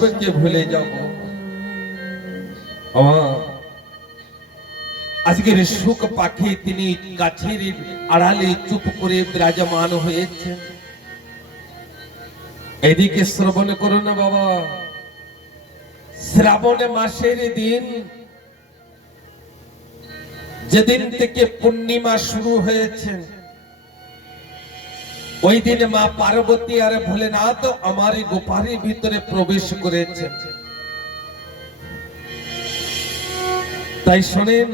কে ভুলে যাব আজকের সুখ পাখি তিনি গাছের আড়ালে চুপ করে বিরাজমান হয়েছেন। এদিকে শ্রবণ করো না বাবা, শ্রাবণ মাসের দিন, যেদিন থেকে পূর্ণিমা শুরু হয়েছে, ওই দিন মা পার্বতী আর ভোলেনাথ আমার গোপালের ভিতরে প্রবেশ করেছেন। তাই শোনেন,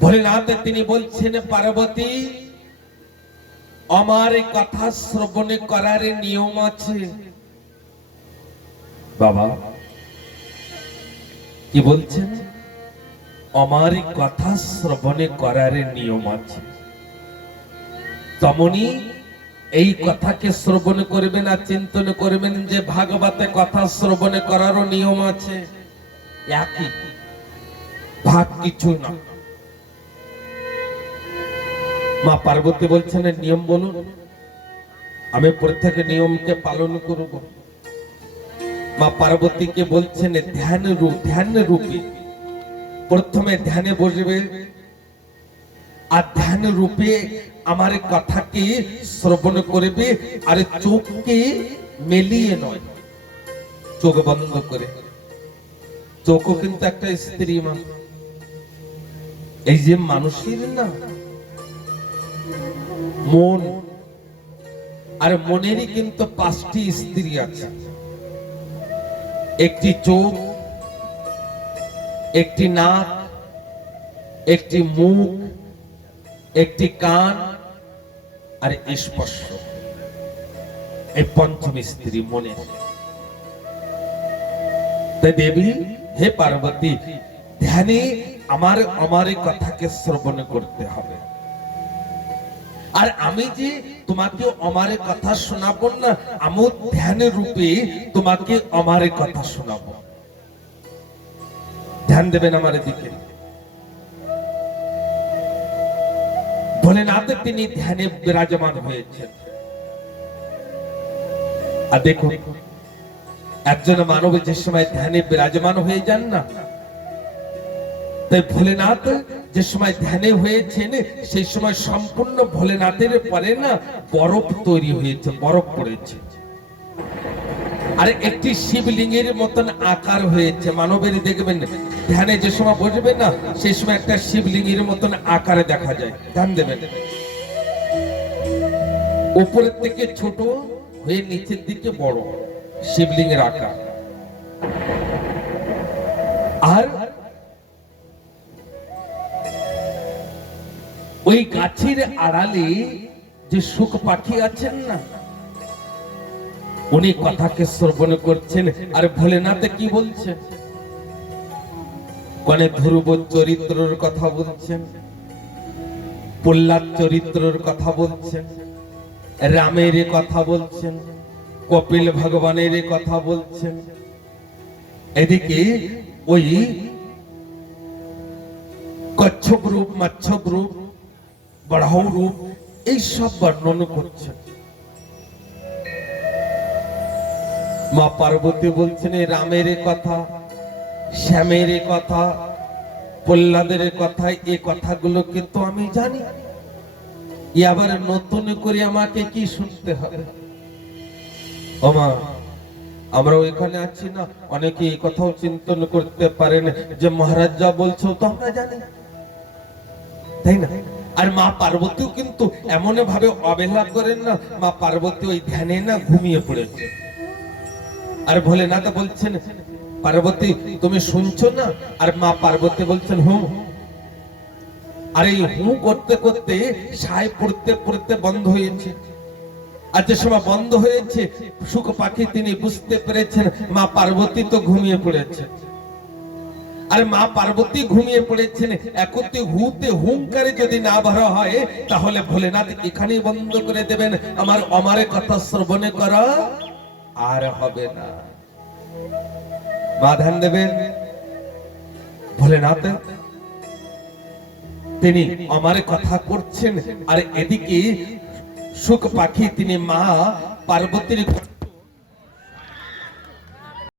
ভোলেনাথ তিনি বলছেন, পার্বতী আমার কথা শ্রবণ করার নিয়ম আছে। বাবা কি বলছেন? আমার কথা শ্রবণ করার নিয়ম আছে। তমনি এই কথাকে শ্রবণ করবেন আর চিন্তন করবেন যে ভাগবতে কথা শ্রবণ করারও নিয়ম আছে। একই, ভাগ কিছু না। মা পার্বতী বলছেন, নিয়ম বলুন, আমি প্রত্যেক নিয়মকে পালন করব। মা পার্বতীকে বলছেন ধ্যান রূপে প্রথমে ধ্যানে বসবে, আর ধ্যান রূপে আমার কথাকে শ্রবণ করবে। আর চোখকে মেলিয়ে নয়, চোখ বন্ধ করে। চোখও কিন্তু একটা স্ত্রী মা। এই যে মানুষের না মন, আর মনেরই কিন্তু 5টি স্ত্রী আছে। একটি চোখ, একটি নাক, একটি মুখ, একটি কান, আর স্পর্শ। এই পঞ্চম স্ত্রী মনে। তাই দেবী, হে পার্বতী, ধ্যানে আমার কথাকে শ্রবণ করতে হবে। আর আমি যে তোমাকে আমার কথা শোনাবো না, আমি ধ্যান রূপে তোমাকে আমার কথা শোনাবো। ধ্যান দেবেন আমার দিকে। ভোলেনাথ তিনি ধ্যানে বিরাজমান হয়েছেন। আর দেখুন, একজন মানব যে সময় ধ্যানে বিরাজমান হয়ে যান না, তাই ভোলেনাথ যে সময় ধ্যানে হয়েছেন, সেই সময় সম্পূর্ণ ভোলেনাথের পরে না বরফ তৈরি হয়েছে, বরফ পড়েছে। আর একটি শিবলিঙ্গের মতন আকার হয়েছে। মানবের দেখবেন ধ্যানে যে সময় বসবে না, সেই সময় একটা শিবলিঙ্গের মতন আকারে দেখা যায়। ধ্যান দেবেন, উপরের থেকে ছোট হয়ে নিচের দিকে বড় শিবলিঙ্গের আকার। আর ওই গাছের আড়ালে যে সুখ পাখি আছেন না, উনি কথাকে শ্রবণ করছেন। আর ভোলেনাথ কি বলছেন? কোনে ধ্রুব চরিত্রের কথা বলছেন, প্রহ্লাদ চরিত্রের কথা বলছেন, রামের কথা বলছেন, কপিল ভগবানের কথা বলছেন। এদিকে ওই কচ্ছপ রূপ, মচ্ছপ রূপ, বরাহ রূপ, এই সব বর্ণনা করছেন। মা পার্বতী বলছেন, রামের কথা, শ্যামের কথা, প্রহ্লাদের কথা, এই কথাগুলো কিন্তু আমি জানি। আবার নতুন করে আমাকে কি শুনতে হবে? ও মা, আমরা ওইখানে আছি না, অনেকে এই কথাও চিন্তন করতে পারেন যে মহারাজ যা বলছো তো আমরা জানি, তাই না? আর মা পার্বতীও কিন্তু এমন ভাবে অবহেলা করেন না। মা পার্বতী ওই ধ্যানে না ঘুমিয়ে পড়েছে। আর ভোলেনাথ বলছেন, পার্বতী তুমি শুনছো না? আর মা পার্বতী বলছেন, হুম। আর এই হু করতে করতে সায় পড়তে পড়তে বন্ধ হয়েছে। আর যে সময় বন্ধ হয়েছে, সুখ পাখি তিনি বুঝতে পেরেছেন মা পার্বতী তো ঘুমিয়ে পড়েছে। আর মা পার্বতী ঘুমিয়ে পড়েছেন। একত্রে হুতে হুঙ্কারে যদি না ভরা হয়, তাহলে ভোলেনাথ এখানেই বন্ধ করে দেবেন। আমার কথা শ্রবণ করা আর হবে না। মা ধ্যান দেবেন। ভোলেনাথ তিনি আমার কথা করছেন, আর এদিকে সুখ পাখি তিনি মা পার্বতীর